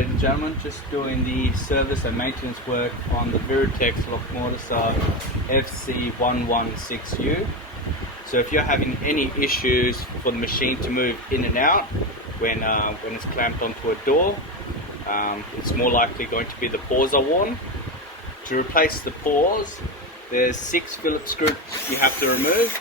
ladies and gentlemen, just doing the service and maintenance work on the Virutex lock mortise FC116U. So if you're having any issues for the machine to move in and out when it's clamped onto a door, it's more likely going to be the paws are worn. To replace the paws, there's 6 Phillips screws you have to remove.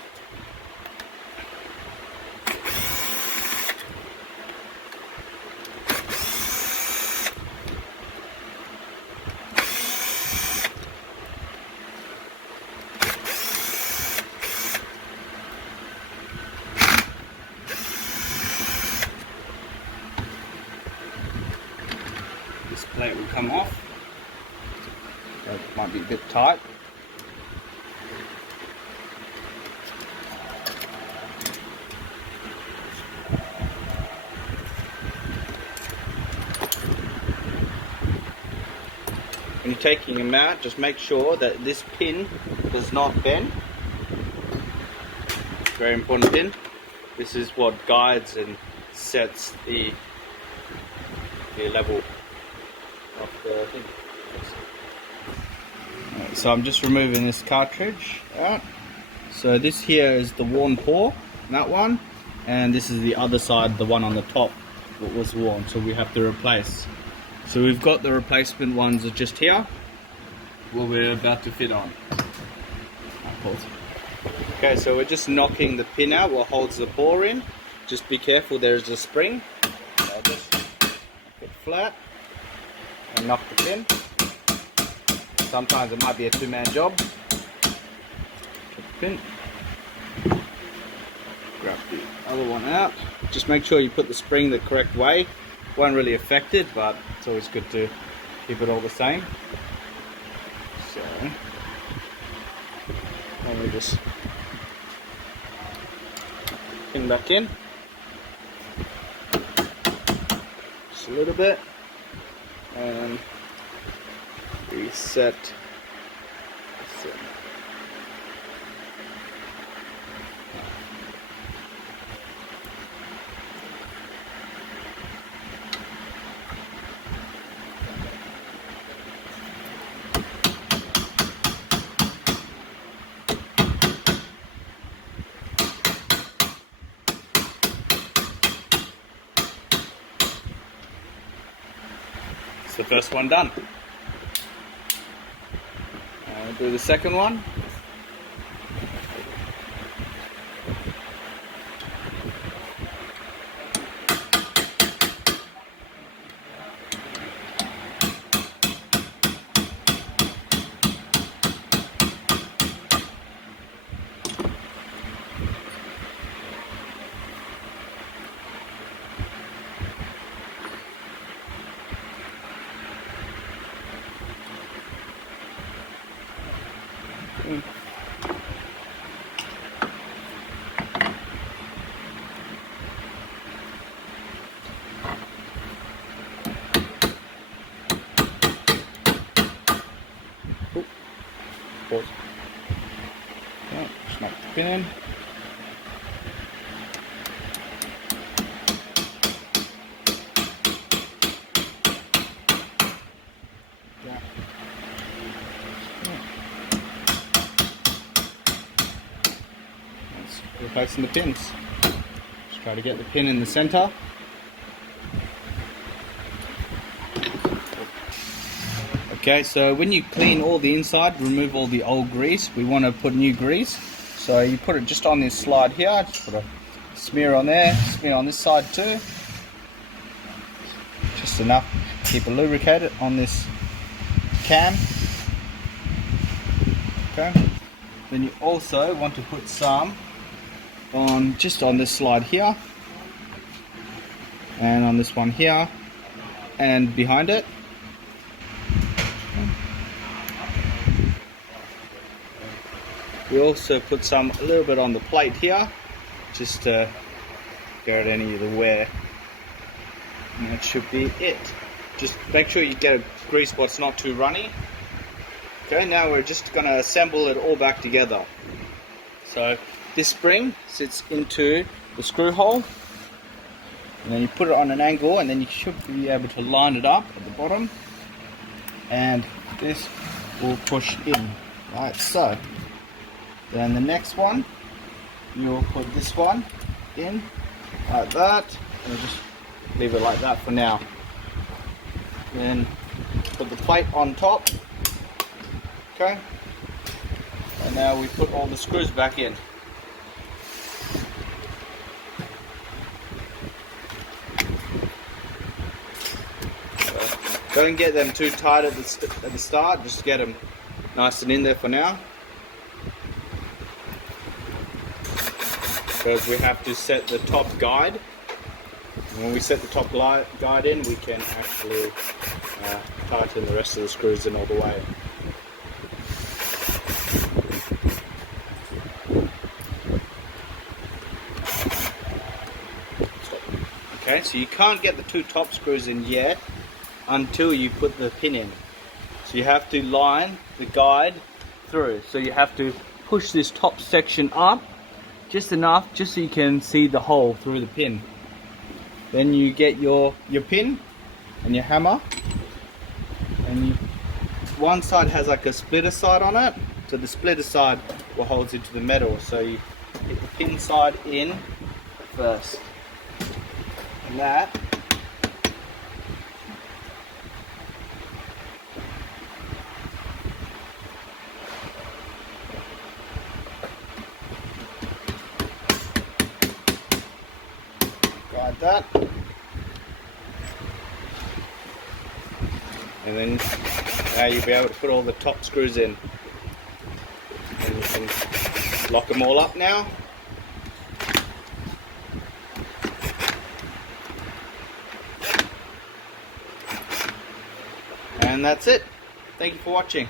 This plate will come off. It might be a bit tight. When you're taking them out, just make sure that this pin does not bend. Very important pin. This is what guides and sets the level of the thing. So I'm just removing this cartridge out. So this here is the worn paw, that one, and this is the other side, the one on the top that was worn, so we have to replace. So we've got the replacement ones are just here, what we're about to fit on. Okay, so we're just knocking the pin out what holds the paw in. Just be careful, there's a spring. So I'll just get flat and knock the pin. Sometimes it might be a two-man job. Get the pin. Grab the other one out. Just make sure you put the spring the correct way. Won't really affect it, but it's always good to keep it all the same. So, let me just pin back in. Just a little bit. And reset. It's the first one done. Do the second one. Pause. Okay, snap the pin in. Replacing the pins. Just try to get the pin in the center. Okay, so when you clean all the inside, remove all the old grease. We want to put new grease. So you put it just on this slide here. Just put a smear on there, smear on this side too. Just enough to keep it lubricated on this cam. Okay. Then you also want to put some on just on this slide here, and on this one here, and behind it. We also put some a little bit on the plate here, just to get any of the wear. And that should be it. Just make sure you get a grease spot's not too runny. Okay, now we're just going to assemble it all back together. So this spring sits into the screw hole. And then you put it on an angle, and then you should be able to line it up at the bottom, and this will push in like so. Then the next one, you'll put this one in like that, and we'll just leave it like that for now. Then put the plate on top. Okay, and now we put all the screws back in. Don't get them too tight at the start, just get them nice and in there for now. Because we have to set the top guide. And when we set the top guide in, we can actually tighten the rest of the screws in all the way. Okay, so you can't get the two top screws in yet until you put the pin in. So you have to line the guide through. So you have to push this top section up just enough, just so you can see the hole through the pin. Then you get your pin and your hammer, and one side has like a splitter side on it, so the splitter side will hold into the metal. So you hit the pin side in first, and that like that, and then now you'll be able to put all the top screws in, and you can lock them all up now. And that's it. Thank you for watching.